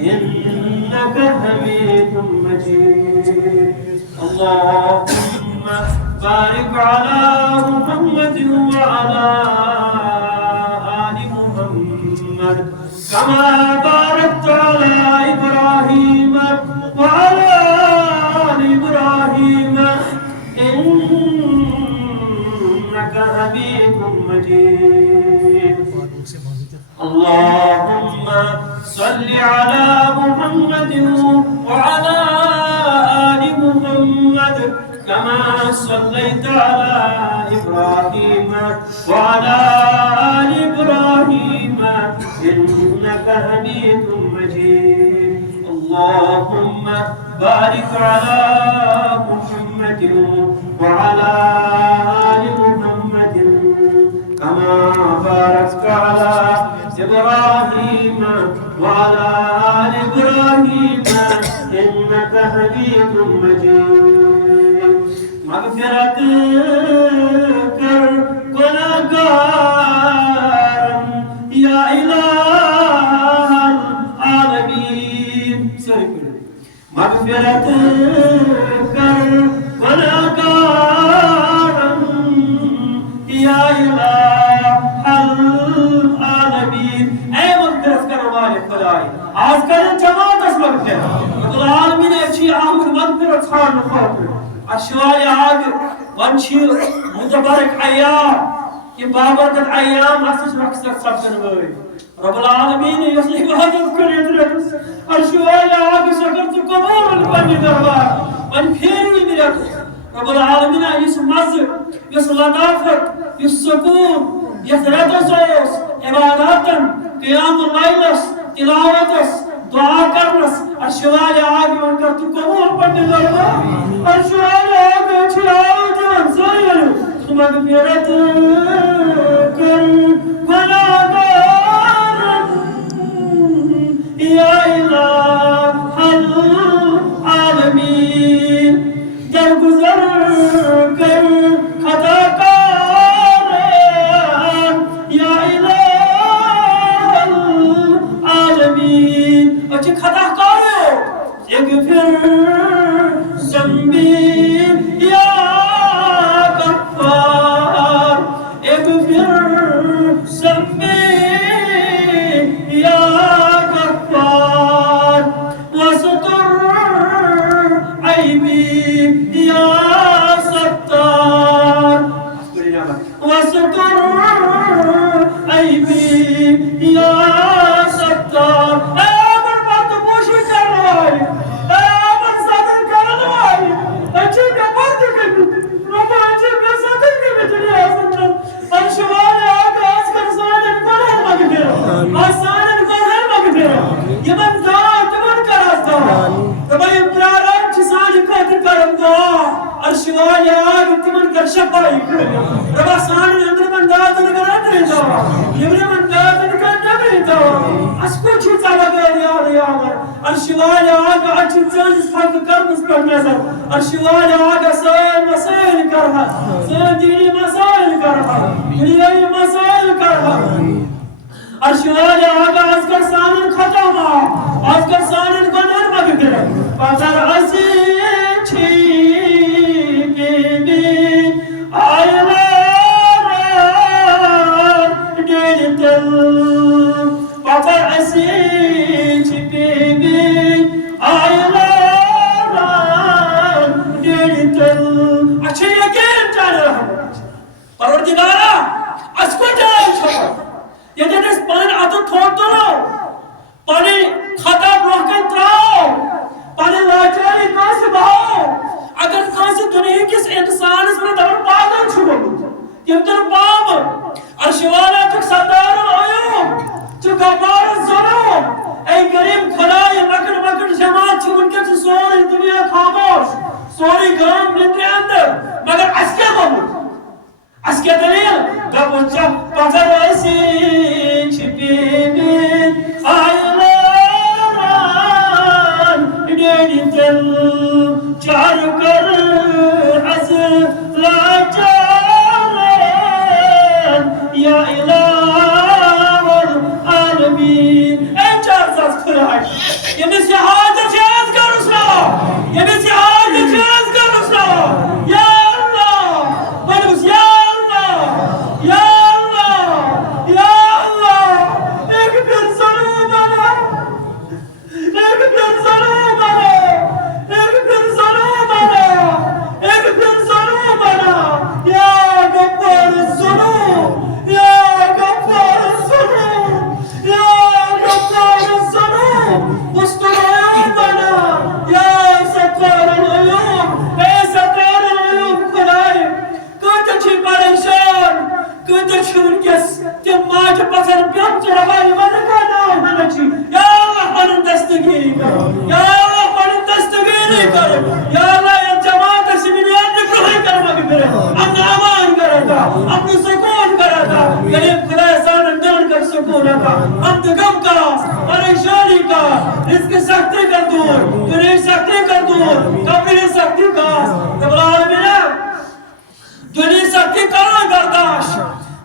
إنك حميد مجيد اللهم بارك على محمد وعلى آل محمد كما باركت على إبراهيم وعلى آل إبراهيم إنك حميد مجيد اللهم صل على محمد وعلى آل محمد كما صليت على إبراهيم وعلى آل إبراهيم إنك حميد مجيد اللهم بارك على محمد وعلى آل محمد كما باركت على إبراهيم وعلى آل إبراهيم إنك حميد مجيد مغفرة كر گناہگارم یا الہ العالمین مغفرت کر گناہگارم یا الہ العالمین اے مغفرت کرنے والے خدای آج کریں جماعت اس مغفرت العالمین اچھی آمد مغفرت خان خاطر اشوال آگ ونشی متبرک ایام یہ بابرکت ایام اسس مقصد سبزن ہوئی رب العالمین اس عبادت کرید رکھس اشوال آگ سکر تو قبول پنی دربار ون پھیری میرک رب العالمین اس مزر اس لطافت اس سکون اس ردسوس عباداتن قیام اللیلس تلاوتس دعا کرنس اشوال آگ من کر تو قبول پنی دربار اشوال آگ چھلاوت من سائل مغفرت کر گناہگارم یا الہ العالمین درگزر کر خطا کارم یا الہ العالمین اچھے خطا کارو اغفر ذنبی یا ارشوال آگ تمن کر شفائی ربا سانی اندر من دادن کر اندر دوا یمن من دادن کر نبی دوا اسکو چھتا لگا یار یار ارشوال آگ اچھی چانس حق کرنس پر نظر ارشوال آگ سائل مسائل کرها سائل دینی مسائل کرها دنیای مسائل کرها ارشوال آگ از کر سانن ختم از کر سانن کو نرمک کرے پاتر عزیز چھی پروردگارا اس کو جائے چھوڑ یہ جنس پانی آتو تھوڑ دلو پانی خطا بروکن تراؤ پانی لاچاری کانسی بہاؤ اگر کانسی دنیا کس انسان اس میں دور پاگل چھوڑ یہ در باب ارشوالا تک ستار آیوم تو گبار ظلم اے گریب خدای مکن مکن جماعت چھوڑ کے سوری دنیا خاموش سوری گرام نندر اندر مگر اس کے بابو اس کے دلیل گبوچا پتر ایسی چھپی بین آئلان ڈیڑی تل چار کر از لاچارین یا الہ العالمین اے چار ساس کھرائی یمس یہ حاجت چھ از کرس نا یمس یہ حاجت چھ از کرس نا یا اللہ ونمس یا اللہ یا اللہ یا اللہ اغفر ذنوبنا اغفر ذنوبنا اغفر ذنوبنا اغفر ذنوبنا یا غفار الذنوب یا غفار الذنوب یا غفار الذنوب استر عیوبنا یا ستار العیوب اے ستار العیوب خدای کۭتیاہ چھ پریشان کۭتیاہ چھ ونکس تم ماجہ پسر پیوم چھ روائی ونکاناو ہنچی یا اللہ پنن دستگیری کرو یا اللہ پنن دستگیری کرو یا اللہ یہ جماعت سے بنیاد نکلے کر مغفر امن امان کرتا اپنی سکون کرتا غریب خدا سان دان کر سکون کا ہم غم کا پریشانی کا رزق سختی کا دور دنیا سختی کا دور قبر سختی کا رب العالمین دنیا سختی کرو برداشت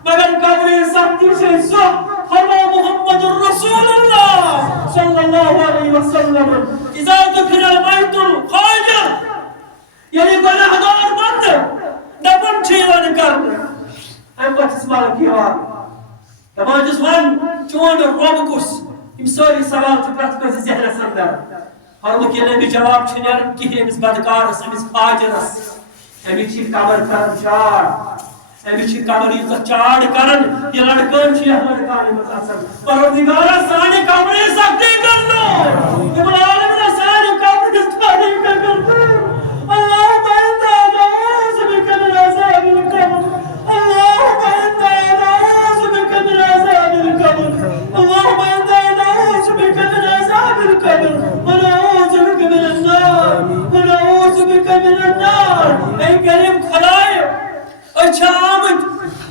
مگر قبر سختی سے سب فرما محمد رسول اللہ صلی اللہ علیہ وسلم اذا دخل المیت الخاجر یعنی گناہ دار بند دفن چیون کرنے ام پتہ اسمال کی آواز دپان چھس ون چون رب کس یم ساری سوال چھ پرٛٮ۪تھ کٲنٛسہِ ذہنس اندر فرموُکھ ییٚلہِ أمِس جواب چھُ نیران کِہیٖنۍ أمِس بدکارس أمِس فاجرس أمِس چھِ قبر کران چاڑ أمِس چھِ قبر ییٖژاہ چاڑ کران یہِ لڑکہٕ چھُ یتھ لڑکانہِ منٛز آسان پروردگارا سانہِ قبرِ سختی کر دو رب العالمین سانہِ قبرِ سختی کر دو اللهم إنا نعوذ بك من عذاب القبر اللهم إنا نعوذ بك من عذاب القبر اللهم إنا نعوذ بك من عذاب القبر ونعوذ بك من النار ونعوذ بك من النار اے کریم خدائے اچھا آمد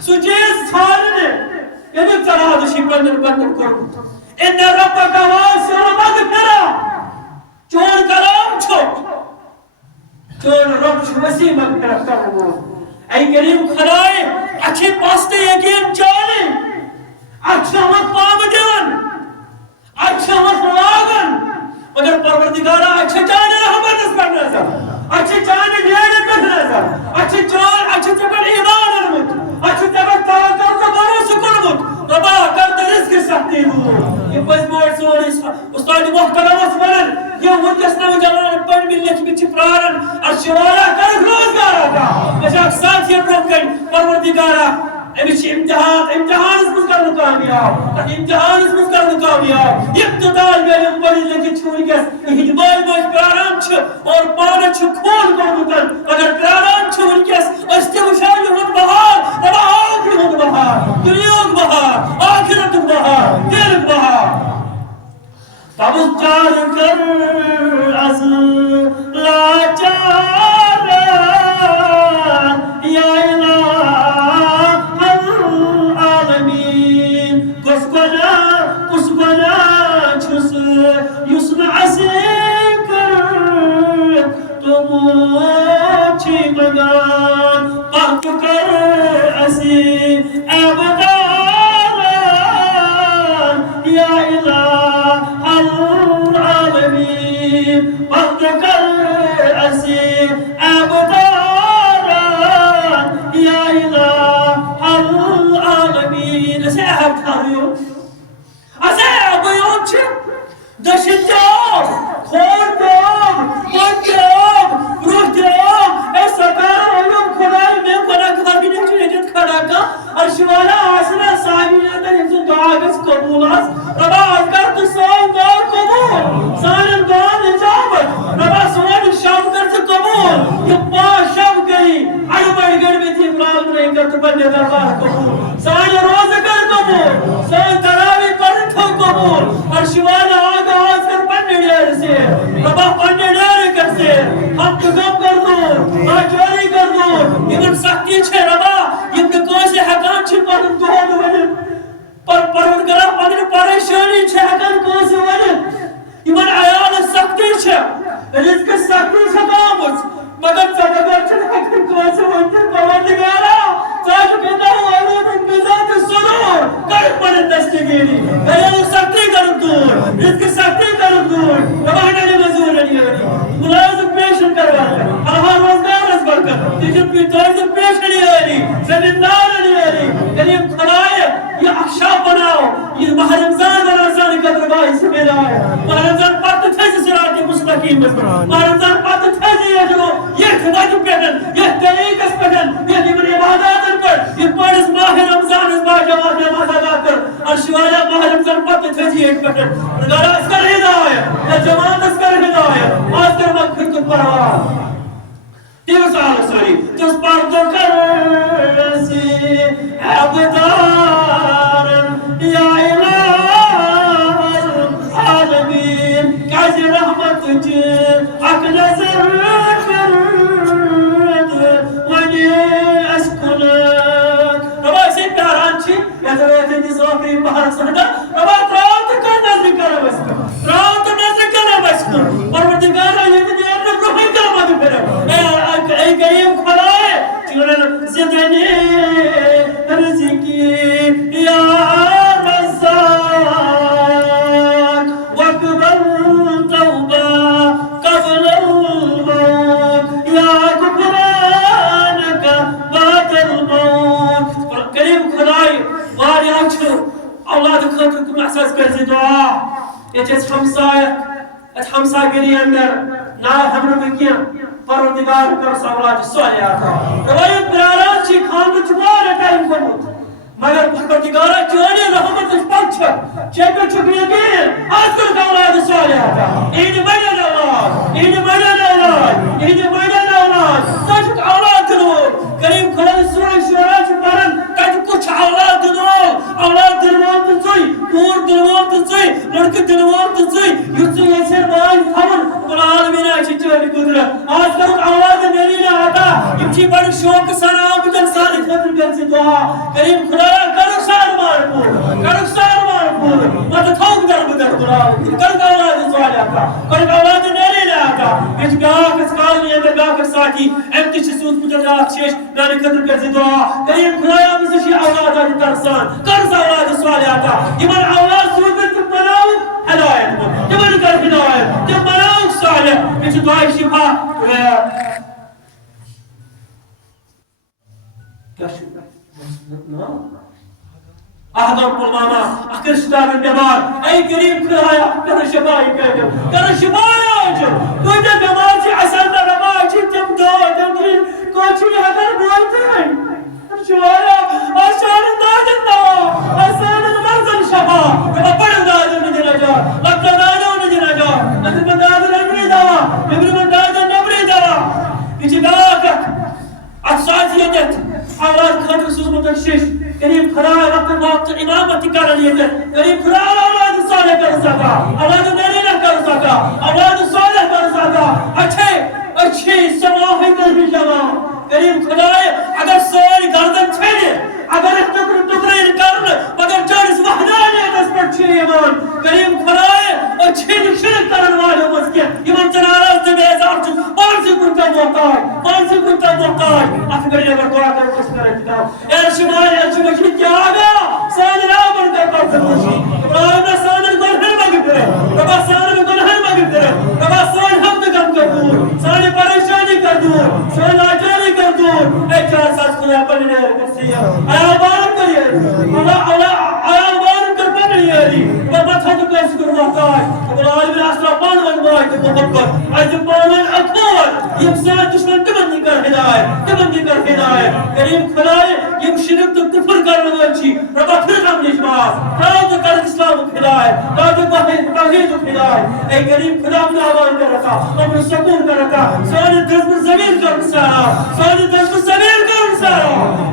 سجیز ژھانڈنہِ ییٚمیُک ژےٚ وعدٕ چھُے پننٮ۪ن بندن کوٚرمُت اِنَّ رَبَّکَ واسع المغفرہ چون کلام چھُ چون رب چھُ وسیع مغفرت کرن وول اے کریم خدائے اتھ چھِ پس تہِ یقین چانہِ اتھ چھِ ہمت پامہٕ دِوان اتھ چھِ ہمت لاگان مگر پروردگارا اتھ چھِ چانہِ رحمتس پٮ۪ٹھ نظر اتھ چھِ چانہِ نیرِ پٮ۪ٹھ نظر اتھ چھِ ژےٚ پٮ۪ٹھ ایمان اوٚنمُت اتھ چھُ ژےٚ پٮ۪ٹھ توکل تہٕ بھروسہٕ کوٚرمُت ربا کر تہٕ رزقہِ سختی دوٗر یہِ پٔزۍ پٲٹھۍ سون اُستاد محترم اوس ونان یِم وٕنکٮ۪س نوجوان پٔرۍمٕتۍ لیٚکھمٕتۍ چھِ پرٛاران اَسہِ چھِ واریاہ کَرُکھ روزگار عطا مےٚ چھِ اکھ ساتھی برونٛہہ کَنہِ پروردگارا أمِس چھِ امتحانس منٛز کرنہٕ کامیاب تتھ امتحانس منٛز کرنہٕ کامیاب یِم تہِ طالبہِ علم پٔرِتھ لیٚکھِتھ چھِ وٕنکٮ۪س یِہنٛدۍ مٲلۍ مٲج پیاران چھِ اور پانہٕ چھِ خوٗن کوٚرمُت مگر پیاران چھِ وٕنکٮ۪س أسۍ تہِ وٕچھو یِہُنٛد بہار دپان آو یِہُنٛد بہار دُنیاہُک بہار آخرتُک بہار دِلُک بہار تبُچار کر از لاچار یا سختی کر دور مزدور ربانا مزدور ملازم پیشن کروانا ہمارا روزگار از برکت تجھے پیتوائز پیشن یاری زمیندار یاری کریم خلائے یہ اخشاب بناؤ یہ ماہ رمضان برازان قدر بائی سے میرا ہے ماہ رمضان پاتھ تھیزی سرات مستقیم ماہ رمضان پاتھ تھیزی یہ جو یہ خواجو پیدن یہ طریق اس پیدن یہ دیمن عبادات پر یہ پانس ماہ رمضان اس باہ جواب نماز آگا کر اور شوالا ماہ رمضان پاتھ تھیزی ایک پیدن نگارہ اس کر ہدایت یا جماعت اس کر ہدایت آج کر مکھر کن پرواز تیو سال سوری جس پر تو کرسی عبدار یا الہ العالمین کاجی رحمت جی اک نظر کرد ونی اسکلک ربا اسی پیاران چی یا ضرورت انجی زوکری بہر سنگا ربا تراؤت کا نظر کرو اسکا تراؤت نظر کرو اسکا پروردگارہ یہ دنیا نے روحی کرما دی پھر اے کریم خلائے چنن زدنی رزقی یا رزاق وقبل توبہ قبل الموت یا غفرانک بعد الموت کریم خلائے واری اچھو اولاد خطر کم احساس کرزی دعا یہ چیز ہمسا گری اندر نا ہمرو بکیاں پروردگار کرس اولاد صالحات روایت براران چی خاند چوار ٹائم کنوت مگر پروردگار چوانی رحمت اس پچھا چیکر چکر یقین آج کر اولاد صالحات این بڑن اولاد این بڑن اولاد این بڑن اولاد سچک اولاد کنوت کریم خلال سورہ شورا چپارن کچھ کچھ اولاد کنوت اولاد دلوان تنسوئی پور دلوان تنسوئی لڑک دلوان تنسوئی یوسو یسر بائی خمر العالمین آچی چوری قدرت آج کرو اولاد میری نہ آتا امچی بڑی شوق سنا بدن ساری خطر کرسی دعا کریم خدایا کرو سار مار پور مت تھوک در بدر قرآن کرو اولاد سوال آتا کرو اولاد میری نہ آتا اچ گاہ کس کال میں اندر گاہ کر ساتھی امتی چسوت مجھے آخ شیش نانی خطر کرسی دعا کریم خدایا مزشی اولاد آتی ترسان کرو اولاد سوال آتا ایمان اولاد سوال میں تم بناؤ ہدایت کو ایمان کر ہدایت تم بناؤ صالح اچ دعائی شفا کیا شکر احضر پلواما اکر شتابن بیمار اے کریم خدایا کر شفائی کہو کر شفائی آجو کوئی بیمار چی اصل در رما چی تم دو تنگی کوچی اگر بولتے ہیں شوایا آشان دادن دو آسان مرزن شفا ربا پڑن دادن نجی نجا لکتا دادن نجی نجا نجی من دادن نبری دوا نبری من دادن نبری دوا پیچھے گاکت اکساسیتت اولاد خطر سوزمتن شش کریم خدای وقت امامتی کرنیت کریم خدای اولاد صالح کر سکا اولاد نرینا کر سکا اولاد صالح کر سکا اچھے سماحی کر بھی جمع کریم خدای اگر سوال گردن چھیلے اگر ٹکرین کرن مگر جانس وحدانیت اس پر چھے ایمان کریم خدای اچھے شرک کرن والے مسکر ایمان چناراز سے بیزار چھو پانسی کنتا محتاج افگری اگر دعا کر کس کرے کتاب ارشمائی ارشمشی کیا آگا سان رابر کر پرسن مشی رابر سانن کن ہر مگر کرے ربا سانن کن ہر مگر کرے ربا سان حمد کم کر دور سان پریشانی کر دور سان آجانی کر دور اے چار ساس خدا پڑی رہے کرسی ہے آیا بارم کریے آیا بارم کر پڑی رہی ربا تھا کیسے کر محتاج العالمین آسرا پانوان بائی تو محبت آج پانوان اکبر یکسان دشمن تمنی کر ہدایت کریم خدای یم شرک تو کفر کرنے والی ربا پھر ہم نشماس راز کر اسلام ہدایت راز توحید ہدایت اے کریم خدا اپنا آوان کر رکھا اپنا سکون کر رکھا سوال دست زمین کر سارا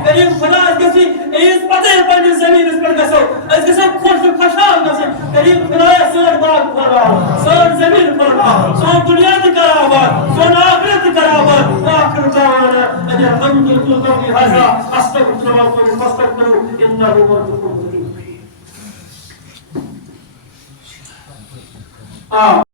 کریم خدا کسی ایس پتہ پنج زمین اس پر گسو اس کے سب خوش خوشحال گسو کریم خدا سر باغ فرما سر زمین فرما سر دنیا کی کراوت سر آخرت کی کراوت آخر دعوانا ان الحمد لله هذا استغفر الله واستغفروه انه هو الغفور الرحيم